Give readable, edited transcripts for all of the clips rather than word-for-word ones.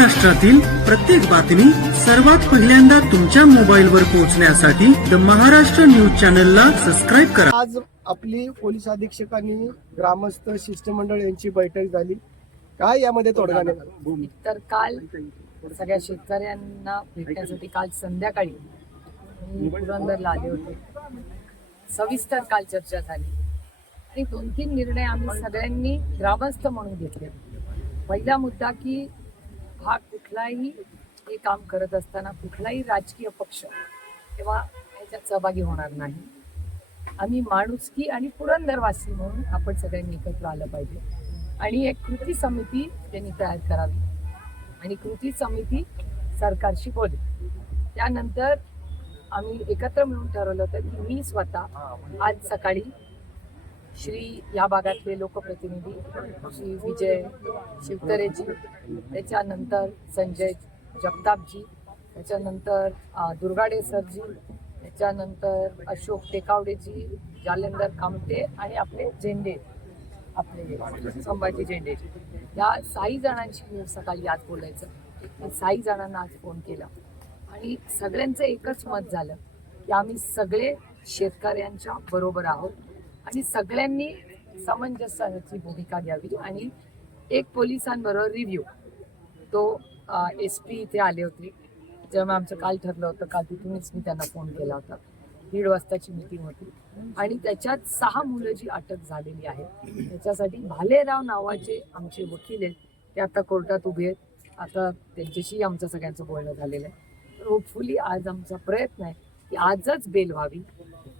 महाराष्ट्रातील प्रत्येक बातमी सर्वात पहिल्यांदा तुमच्या मोबाईलवर पोहोचण्यासाठी द महाराष्ट्र न्यूज चॅनलला सबस्क्राईब करा. आज आपली पोलीस अधीक्षकांनी ग्रामस्थ शिष्टमंडळ यांची बैठक झाली. काय यामध्ये तोडगा निघाला? तर काल सगळ्या शेतकऱ्यांना भेटण्यासाठी काल संध्याकाळी मी पुरंदरला आले होते. सविस्तर काल चर्चा झाली आणि 2-3 निर्णय आम्ही सगळ्यांनी ग्रामस्थ म्हणून घेतले. पहिला मुद्दा की हा कुठलाही हे काम करत असताना कुठलाही राजकीय पक्ष किंवा ह्याच्यात सहभागी होणार नाही. आम्ही माणुसकी आणि पुरंदरवासी म्हणून आपण सगळ्यांनी एकत्र आलं पाहिजे आणि एक कृती समिती त्यांनी तयार करावी आणि कृती समिती सरकारशी बोलेल. त्यानंतर आम्ही एकत्र मिळून ठरवलं होतं की मी स्वतः आज सकाळी श्री या भागातले लोकप्रतिनिधी श्री विजय शिवतरेजी, त्याच्यानंतर संजय जगतापजी, त्याच्यानंतर दुर्गाडे सरजी, त्याच्यानंतर अशोक टेकावडेजी, जालेंदर कामटे आणि आपले झेंडे आपले संभाजी झेंडे, या 6 जणांशी मी सकाळी आज बोलायचं. 6 जणांना आज फोन केला आणि सगळ्यांचं एकच मत झालं की आम्ही सगळे शेतकऱ्यांच्या बरोबर आहोत आणि सगळ्यांनी सामंजस्याची भूमिका घ्यावी. आणि एक पोलिसांबरोबर रिव्ह्यू तो SP इथे आले होते जेव्हा आमचं काल ठरलं होतं. काल तिथूनच मी त्यांना फोन केला होता. 1:30 वाजताची मीटिंग होती आणि त्याच्यात 6 मुलं जी अटक झालेली आहे त्याच्यासाठी भालेराव नावाचे आमचे वकील आहेत, ते आता कोर्टात उभे आहेत. आता त्यांच्याशी आमचं सगळ्यांचं बोलणं झालेलं आहे. तर होपफुली आज आमचा प्रयत्न आहे की आजच बेल व्हावी.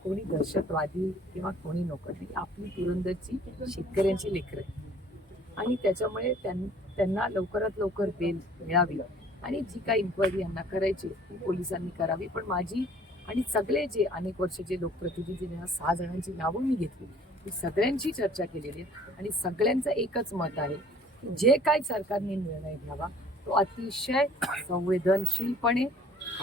कोणी दहशतवादी किंवा कोणी नको, ती आपली पुरंदरची शेतकऱ्यांची लेकरं आणि त्याच्यामुळे त्यांना लवकरात लवकर बेल मिळावी आणि जी काही इन्क्वायरी यांना करायची ती पोलिसांनी करावी. पण माझी आणि सगळे जे अनेक वर्षाचे लोकप्रतिनिधी 6 जणांची नावं मी घेतली, ती सगळ्यांची चर्चा केलेली आहे आणि सगळ्यांचं एकच मत आहे की जे काही सरकारने निर्णय घ्यावा तो अतिशय संवेदनशीलपणे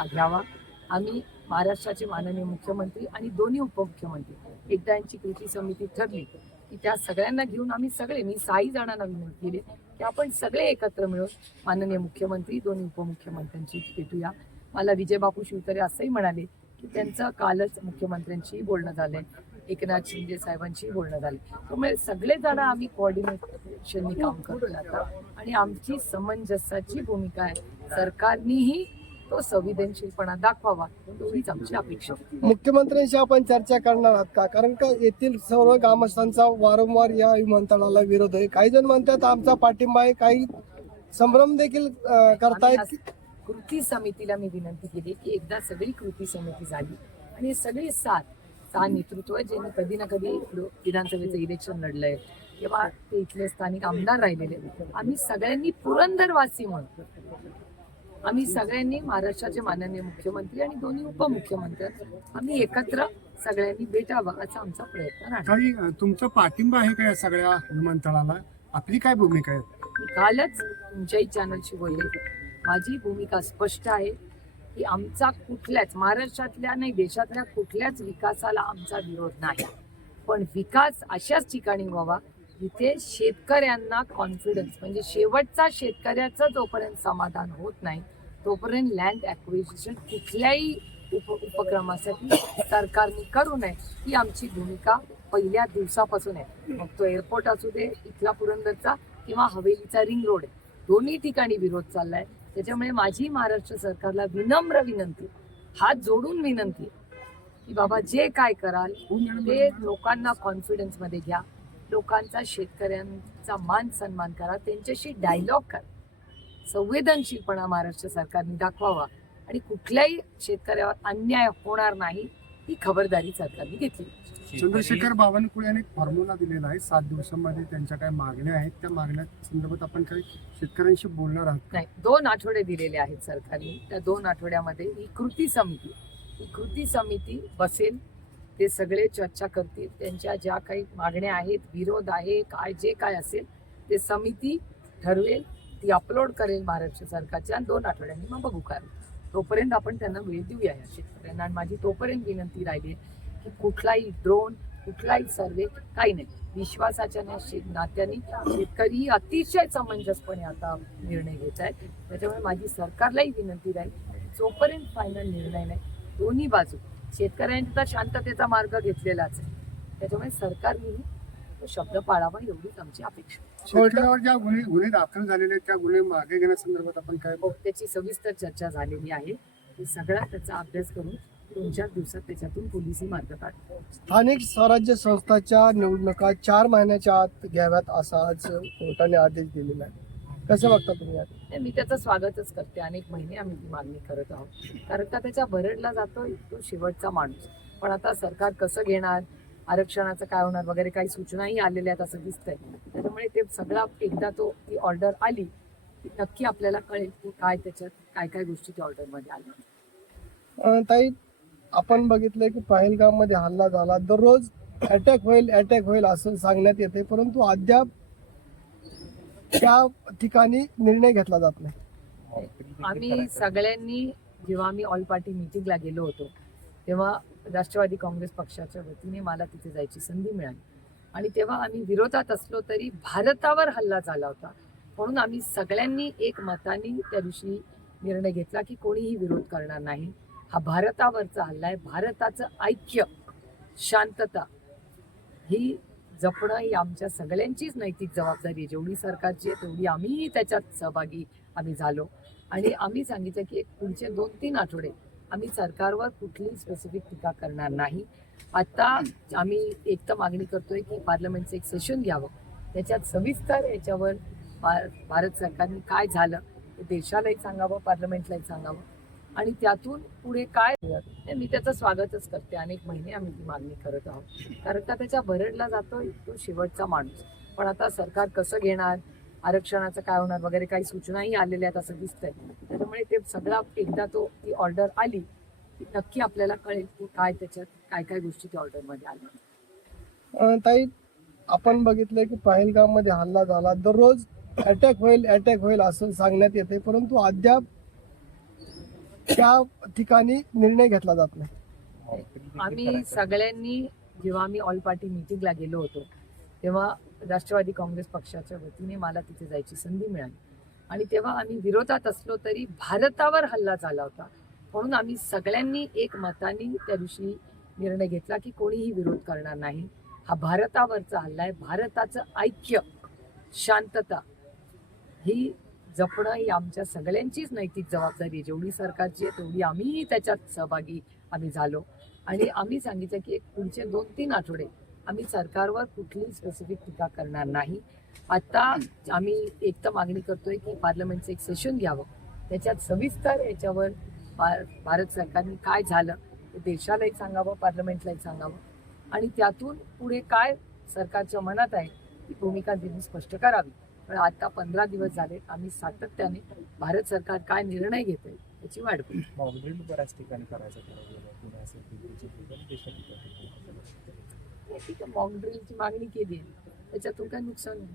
घ्यावा. आम्ही महाराष्ट्राचे माननीय मुख्यमंत्री आणि दोन्ही उपमुख्यमंत्री एकदा यांची कृती समिती ठरली की त्या सगळ्यांना घेऊन आम्ही सगळे, मी 6 जणांना विनंती केली की आपण सगळे एकत्र मिळून माननीय मुख्यमंत्री दोन्ही उपमुख्यमंत्र्यांची भेटूया. मला विजय बापू शिवतरे असंही म्हणाले की त्यांचं कालच मुख्यमंत्र्यांशी बोलणं झालंय, एकनाथ शिंदे साहेबांशी बोलणं झालं. त्यामुळे सगळेजण आम्ही कोऑर्डिनेशननी काम करतोय आता आणि आमची सामंजस्याची भूमिका आहे. सरकारनेही तो संवेदनशीलपणा दाखवावा एवढीच आमची अपेक्षा. मुख्यमंत्र्यांशी आपण चर्चा करणार आहात का? कारण का येथील सर्व ग्रामस्थांचा वारंवार या विमानतळाला विरोध आहे. काही जण म्हणतात आमचा पाठिंबा आहे, काही संभ्रम देखील करतायत. कृती समितीला मी विनंती केली की एकदा सगळी कृती समिती झाली आणि सगळी 6 नेतृत्व ज्यांनी कधी ना कधी विधानसभेचं इलेक्शन लढलंय किंवा ते इथले स्थानिक आमदार राहिलेले, आम्ही सगळ्यांनी पुरंदरवासी म्हणून आम्ही सगळ्यांनी महाराष्ट्राचे माननीय मुख्यमंत्री आणि दोन्ही उपमुख्यमंत्री आम्ही एकत्र सगळ्यांनी भेटावं असा आमचा प्रयत्न राहणार. तुमचा पाठिंबा आहे का या सगळ्या विमानतळाला? आपली काय भूमिका आहे? मी कालच तुमच्याही चॅनलशी बोलले. माझी भूमिका स्पष्ट आहे की आमचा कुठल्याच महाराष्ट्रातल्या नाही देशातल्या कुठल्याच विकासाला आमचा विरोध नाही, पण विकास अशाच ठिकाणी व्हावा जिथे शेतकऱ्यांना कॉन्फिडन्स, म्हणजे शेवटचा शेतकऱ्याचं जोपर्यंत समाधान होत नाही तोपर्यंत लँड ॲक्विजिशन कुठल्याही उपक्रमासाठी सरकारने करू नये ही आमची भूमिका पहिल्या दिवसापासून आहे. मग तो एअरपोर्ट असू दे, इथला पुरंदरचा किंवा हवेलीचा रिंग रोड आहे, दोन्ही ठिकाणी विरोध चाललाय. त्याच्यामुळे माझी महाराष्ट्र सरकारला विनम्र विनंती, हात जोडून विनंती की बाबा जे काय कराल ते लोकांना कॉन्फिडन्समध्ये घ्या, लोकांचा शेतकऱ्यांचा मान सन्मान करा, त्यांच्याशी डायलॉग करा, संवेदनशीलपणा महाराष्ट्र सरकारने दाखवावा आणि कुठल्याही शेतकऱ्यावर अन्याय होणार नाही ही खबरदारी सरकारने घेतली. चंद्रशेखर बावनकुळे यांनी एक फॉर्म्युला दिलेला आहे, 7 दिवसांमध्ये त्यांच्या काय मागण्या आहेत त्या मागण्या संदर्भात आपण काही शेतकऱ्यांशी बोलणार आहात? नाही, 2 आठवडे दिलेले आहेत सरकारने. त्या 2 आठवड्यामध्ये ही कृती समिती बसेल, ते सगळे चर्चा करतील, त्यांच्या ज्या काही मागण्या आहेत, विरोध आहे, काय जे काय असेल ते समिती ठरवेल, ती अपलोड करेल महाराष्ट्र सरकारच्या आणि 2 आठवड्यांनी मग बघू काय. तोपर्यंत आपण त्यांना वेळ देऊया या शेतकऱ्यांना. आणि माझी तोपर्यंत विनंती राहिली की कुठलाही ड्रोन, कुठलाही सर्वे काही नाही. विश्वासाच्या नात्याने शेतकरी अतिशय समंजसपणे आता निर्णय घेत आहेत. त्याच्यामुळे माझी सरकारलाही विनंती राहील, जोपर्यंत फायनल निर्णय नाही, दोन्ही बाजू शेतकऱ्यांनी तर शांततेचा मार्ग घेतलेलाच आहे, त्याच्यामुळे सरकारने तो शब्द पाळावा एवढीच आमची अपेक्षा. शेतकऱ्यावर ज्या गुन्हे दाखल झालेले आहेत त्या गुन्हे मागे घेण्यासंदर्भात आपण काय त्याची सविस्तर चर्चा झालेली आहे. मी सगळा त्याचा अभ्यास करून 2-4 दिवसात त्याच्यातून पोलिसी मार्ग काढतो. स्थानिक स्वराज्य संस्थाच्या निवडणुका 4 महिन्याच्या आत घ्याव्यात असा आज कोर्टाने आदेश दिलेला आहे. कसं बघता तुम्ही यात? नाही, मी त्याचं स्वागतच करते. अनेक महिने आम्ही ती मागणी करत आहोत, कारण का त्याच्या भरडला जातो तो शेवटचा माणूस. पण आता सरकार कसं घेणार, आरक्षणाचं काय होणार वगैरे काही सूचनाही आलेल्या आहेत असं दिसतंय. त्याच्यामुळे ते सगळा एकदा ती ऑर्डर आली की नक्की आपल्याला कळेल की काय त्याच्यात काय काय गोष्टी त्या ऑर्डरमध्ये आल्या. ताई, आपण बघितलं की पहलगाममध्ये हल्ला झाला, दररोज अटॅक होईल असं सांगण्यात येते, परंतु अद्याप त्या ठिकाणी निर्णय घेतला जात नाही. आम्ही सगळ्यांनी जेव्हा आम्ही ऑल पार्टी मिटिंगला गेलो होतो तेव्हा राष्ट्रवादी काँग्रेस पक्षाच्या वतीने मला तिथे जायची संधी मिळाली, आणि तेव्हा आम्ही विरोधात असलो तरी भारतावर हल्ला झाला होता म्हणून आम्ही सगळ्यांनी एक मताने त्या दिवशी निर्णय घेतला की कोणीही विरोध करणार नाही. हा भारतावरचा हल्ला आहे. भारताचं ऐक्य, शांतता ही जपणं ही आमच्या सगळ्यांचीच नैतिक जबाबदारी आहे. जेवढी सरकारची आहे तेवढी आम्हीही त्याच्यात सहभागी झालो, आणि आम्ही सांगितलं की पुढचे 2-3 आठवडे आम्ही सरकारवर कुठलीही स्पेसिफिक टीका करणार नाही. आता आम्ही एक तर मागणी करतोय की पार्लमेंटचं एक सेशन घ्यावं, त्याच्यात सविस्तर याच्यावर भारत सरकारने काय झालं ते देशालाही सांगावं, पार्लमेंटलाही सांगावं, आणि त्यातून पुढे काय मी त्याचं स्वागतच करते. अनेक महिने आम्ही ती मागणी करत आहोत, कारण का त्याच्या भरडला जातो तो शेवटचा माणूस. पण आता सरकार कसं घेणार, आरक्षणाचं काय होणार वगैरे काही सूचनाही आलेल्या आहेत असं दिसतंय. त्याच्यामुळे ते सगळा एकदा ती ऑर्डर आली की नक्की आपल्याला कळेल की काय त्याच्यात काय काय गोष्टी त्या ऑर्डरमध्ये आल्या. ताई, आपण बघितलं की पहलगाममध्ये हल्ला झाला, दररोज अटॅक होईल असं सांगण्यात येते, परंतु अद्याप त्या ठिकाणी निर्णय घेतला जात नाही. आम्ही सगळ्यांनी जेव्हा आम्ही ऑल पार्टी मिटिंगला गेलो होतो तेव्हा राष्ट्रवादी काँग्रेस पक्षाच्या वतीने मला तिथे जायची संधी मिळाली, आणि तेव्हा आम्ही विरोधात असलो तरी भारतावर हल्ला झाला होता म्हणून आम्ही सगळ्यांनी एक मताने त्या दिवशी निर्णय घेतला की कोणीही विरोध करणार नाही. हा भारतावरचा हल्ला आहे. भारताचं ऐक्य, शांतता ही जपणं ही आमच्या सगळ्यांचीच नैतिक जबाबदारी आहे. जेवढी सरकारची आहे तेवढी आम्हीही त्याच्यात सहभागी झालो, आणि आम्ही सांगितलं की पुढचे 2-3 आठवडे आम्ही सरकारवर कुठलीही स्पेसिफिक टीका करणार नाही. आता आम्ही एक तर मागणी करतोय की पार्लमेंटचं एक सेशन घ्यावं, त्याच्यात सविस्तर याच्यावर भारत सरकारने काय झालं ते देशालाही सांगावं, पार्लमेंटलाही सांगावं, आणि त्यातून पुढे काय सरकारच्या मनात आहे ती भूमिका त्यांनी स्पष्ट करावी. पण आता 15 दिवस झाले आम्ही सातत्याने भारत सरकार काय निर्णय घेते याची वाट बघतो. मॉकड्रिल बऱ्याच ठिकाणी करायचं ठरवलेलं, पुणे असेल, दिल्लीचे ठिकाणी, देशात ठीक आहे, मॉकड्रिलची मागणी केली आहे, त्याच्यातून काय नुकसान नाही.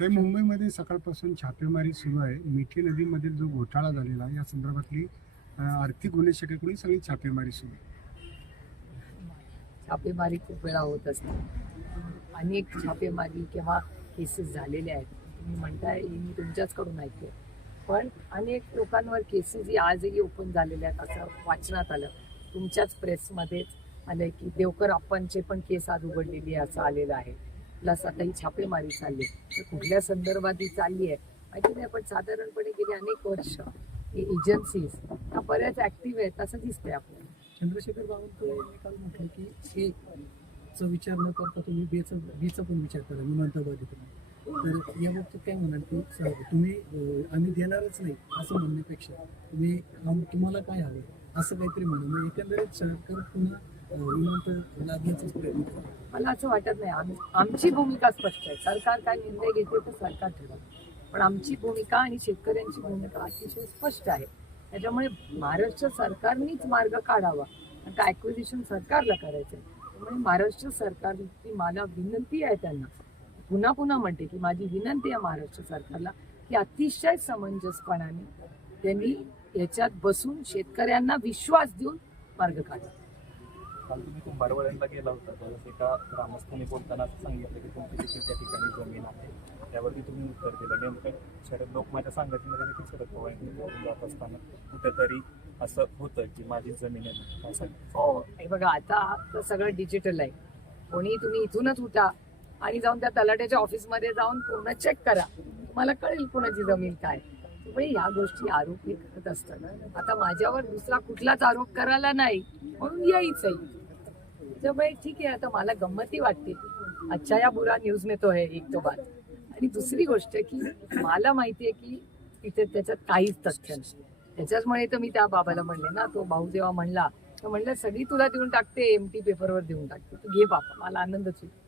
ते मुंबईमध्ये सकाळपासून छापेमारी सुरू आहे. मिठी नदीमधील जो घोटाळा झालेला आहे या संदर्भातली आर्थिक गुन्हे शाखेकडून सगळी छापेमारी सुरू आहे. छापेमारी खूप वेळा होत असते. अनेक छापेमारी किंवा केसेस झालेले आहेत. तुम्ही म्हणताय मी तुमच्याचकडून ऐकते, पण अनेक लोकांवर केसेस आजही ओपन झालेल्या आहेत असं वाचनात आलं. तुमच्याच प्रेसमध्येच आलंय की देवकर अप्पांचे पण केस आज उघडलेली आहे असं आलेलं आहे. प्लस आता ही छापेमारी चालली, तर कुठल्या संदर्भात ही चालली आहे माहिती नाही, पण साधारणपणे गेली अनेक वर्ष ही एजन्सीज त्या बऱ्याच ऍक्टिव्ह आहेत असं दिसतंय आपल्याला. चंद्रशेखर बावनकुळे यांनी काल म्हटलं की चा विचार न करता तुम्ही बीचा पण विचार करा विमानतळबाधित. तर या बाबतीत काय म्हणाल की तुम्ही आम्ही देणारच नाही असं म्हणण्यापेक्षा तुम्हाला काय हवं असं काहीतरी म्हणा, मग एकंदरीत सरकार पुन्हा विमानतळ लादण्याचाच प्रयत्न करतो. मला असं वाटत नाही. आमची भूमिका स्पष्ट आहे. सरकार काय निर्णय घेते तर सरकार ठरवतं, पण आमची भूमिका आणि शेतकऱ्यांची भूमिका अतिशय स्पष्ट आहे. त्याच्यामुळे महाराष्ट्र सरकारनेच मार्ग काढावा, कारण का ॲक्विजिशन सरकारला करायचं आहे. त्यामुळे महाराष्ट्र सरकारची मला विनंती आहे, त्यांना पुन्हा पुन्हा म्हणते की माझी विनंती आहे महाराष्ट्र सरकारला की अतिशय समंजसपणाने त्यांनी याच्यात बसून शेतकऱ्यांना विश्वास देऊन मार्ग काढा. काल तुम्ही कुंभारवळणला गेला होता त्यावेळेस एका ग्रामस्थांनी बोलताना असं सांगितलं की तुमची देखील त्या ठिकाणी जमीन आहे. त्यावरती तुम्ही उत्तर दिलं. नेमकं शरद लोक माझ्या संघटनेमध्ये देखील शरद पवारांनी बोलून जात असताना कुठेतरी असं होतं की माझी जमीन आहे काय सांगितलं? हो हे बघा आता तर सगळं डिजिटल आहे. कोणी तुम्ही इथूनच उठा आणि जाऊन त्या तलाट्याच्या ऑफिसमध्ये जाऊन पूर्ण चेक करा, तुम्हाला कळेल कोणाची जमीन काय. त्यामुळे या गोष्टी आरोप हे करत असतात. आता माझ्यावर दुसरा कुठलाच आरोप करायला नाही म्हणून यायचंय. त्यामुळे ठीक आहे, आता मला गंमती वाटते. अच्छा या बुरा न्यूज में तो है एक तो बात. आणि दुसरी गोष्ट की मला माहितीये की तिथे त्याच्यात काहीच तथ्य नाही. त्याच्याचमुळे तर मी त्या बाबाला म्हणले ना, तो भाऊ जेव्हा म्हणला तर म्हणलं सगळी तुला देऊन टाकते, एमटी पेपरवर देऊन टाकते, तू घे बाबा, मला आनंदच होईल.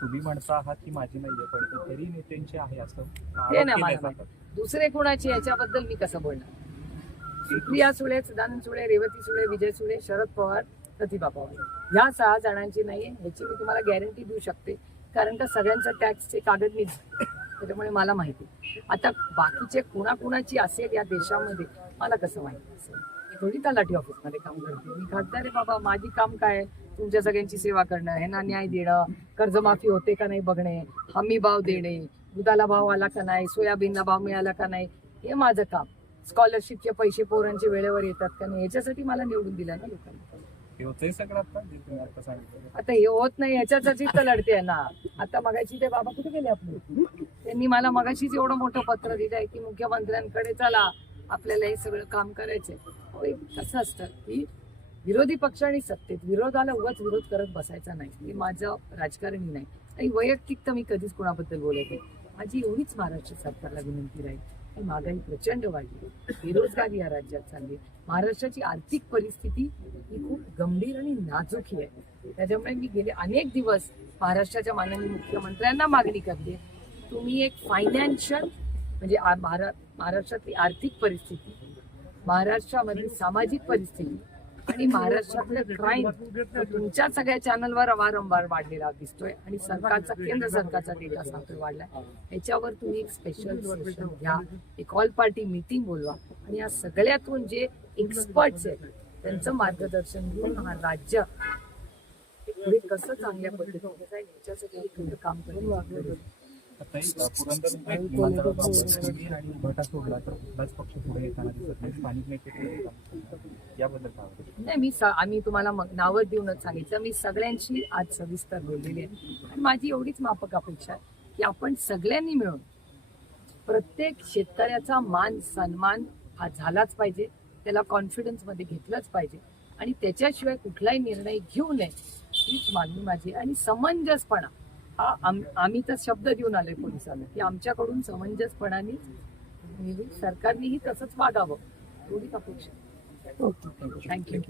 तुम्ही म्हणता आहात की माझी नाहीये पण इतरही नेत्यांची आहे असं हे ना आरोप मला केले माहिती. जातात. दुसरे कोणाचे याच्याबद्दल मी कसं बोलणार. सुप्रिया सुळे, सदानंद सुळे, रेवती सुळे, विजय सुळे, शरद पवार, प्रतिभा पवार या 6 जणांची नाही याची मी तुम्हाला गॅरंटी देऊ शकते. कारण का सगळ्यांचा टॅक्सचे कागद मी त्याच्यामुळे मला माहिती. आता बाकीचे कुणाकुणाची असेल या देशामध्ये मला कसं माहिती असेल. मी थोडी तलाठी ऑफिसमध्ये काम करते. मी खासदार आहे बाबा. माझी काम काय आहे, तुमच्या सगळ्यांची सेवा करणं, ह्यांना न्याय देणं, कर्जमाफी होते का नाही बघणे, हमी भाव देणे, दुधाला भाव आला का नाही, सोयाबीनला भाव मिळाला का नाही, हे माझं काम. स्कॉलरशिपचे पैसे पोरांचे वेळेवर येतात का नाही, याच्यासाठी मला निवडून दिलं ना लोकांनी. हे होतंय सगळं आता जे तुम्ही आता सांगितलं. आता हे होत नाही ह्याच्यासाठी तर लढते आहे ना. आता मगाशी ते बाबा कुठे गेले आपले, त्यांनी मला मगाशीच एवढं मोठं पत्र दिलंय की मुख्यमंत्र्यांकडे चला, आपल्याला हे सगळं काम करायचंय. होय, कसं असतं की विरोधी पक्ष आणि सत्तेत विरोधाला उगाच विरोध करत बसायचा नाही. हे माझं राजकारणी नाही. आणि वैयक्तिक तर मी कधीच कोणाबद्दल बोलत नाही. माझी एवढीच महाराष्ट्र सरकारला विनंती राहील की महागाई प्रचंड वाढली, बेरोजगारी या राज्यात चालली, महाराष्ट्राची आर्थिक परिस्थिती ही खूप गंभीर आणि नाजूक आहे. त्याच्यामुळे मी गेले अनेक दिवस महाराष्ट्राच्या माननीय मुख्यमंत्र्यांना मागणी करते, तुम्ही एक फायनान्शियल म्हणजे महाराष्ट्रातली आर्थिक परिस्थिती, महाराष्ट्रामधली सामाजिक परिस्थिती आणि महाराष्ट्रातलं क्राईम तुमच्या सगळ्या चॅनलवर वारंवार वाढलेला दिसतोय आणि सरकारचा केंद्र सरकारचा डेटा सांगतोय वाढलाय. याच्यावर तुम्ही एक स्पेशल सेशन घ्या, एक ऑल पार्टी मीटिंग बोलवा आणि या सगळ्यातून जे एक्सपर्ट्स आहेत त्यांचं मार्गदर्शन घेऊन हा राज्य पुढे कसं चांगल्या पद्धतीने जाईल याच्यासाठी एक काम करण्याची गरज आहे. पुरंदर विमानतळावर बाबत आणि उभाटा सोडला तर कुठलाच पक्ष पुढे येताना दिसत नाही. स्थानिक नेते पुढे येताना याबद्दल काय वाटतं? नाही आम्ही तुम्हाला नावं देऊनच सांगितलं. मी सगळ्यांशी आज सविस्तर बोललेली आहे आणि माझी एवढीच माफक अपेक्षा आहे की आपण सगळ्यांनी मिळून प्रत्येक शेतकऱ्याचा मान सन्मान हा झालाच पाहिजे, त्याला कॉन्फिडन्स मध्ये घेतलंच पाहिजे आणि त्याच्याशिवाय कुठलाही निर्णय घेऊ नये हीच मागणी माझी. आणि समंजसपणा आम्ही तर शब्द देऊन आलोय पोलिसांना की आमच्याकडून समंजसपणाने सरकारनेही तसंच वागावं एवढीच अपेक्षा. थँक्यू.